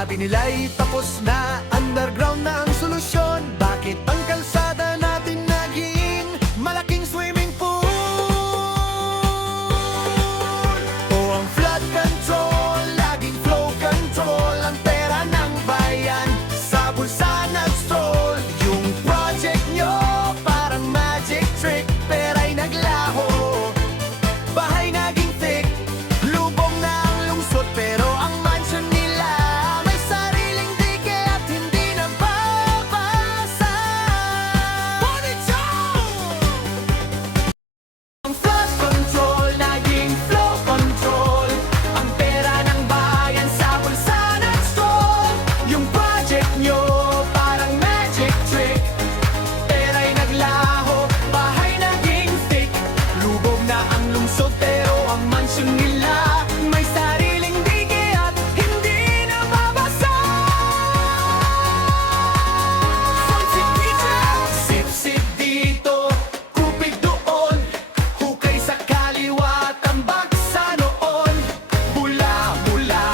Sabi nila'y tapos na, underground na ang solusyon. Bakit ang kalsada natin naging malaking swimming pool? O ang flood control, laging flow control. Ang pera ng bayan sa bulsa nag-stroll. Yung project nyo parang magic trick, pera'y naglaho, bahay naging thick. Lubong na ang lungsod pero ang mansion nila may sariling dike at hindi nababasa. Bonito! Ang flood control naging flow control. Ang pera ng bayan sa bulsa nag-stall. Yung project nyo parang magic trick, pera'y naglaho, bahay naging thick. Lubog na ang lungsod pero ang mansion nila may sariling dike at hindi nababasa. Sip-sip dito, kupig doon, hukay sa kaliwa, tambak sa noon. Bula-bula,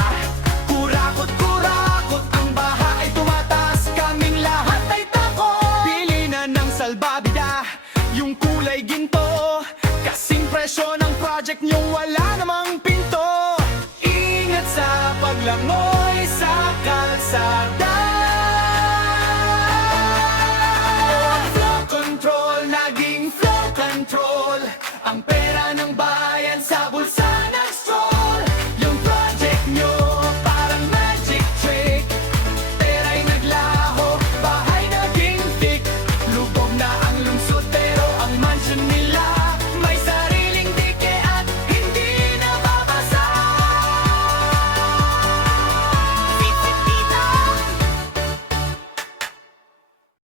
kurakot-kurakot, ang baha ay tumataas, kaming lahat ay takot. Pili na ng salbabida, yung kulay ginto, kasing presyo ng project nyo wala namang pinto. Ingat sa paglangoy sa kalsada.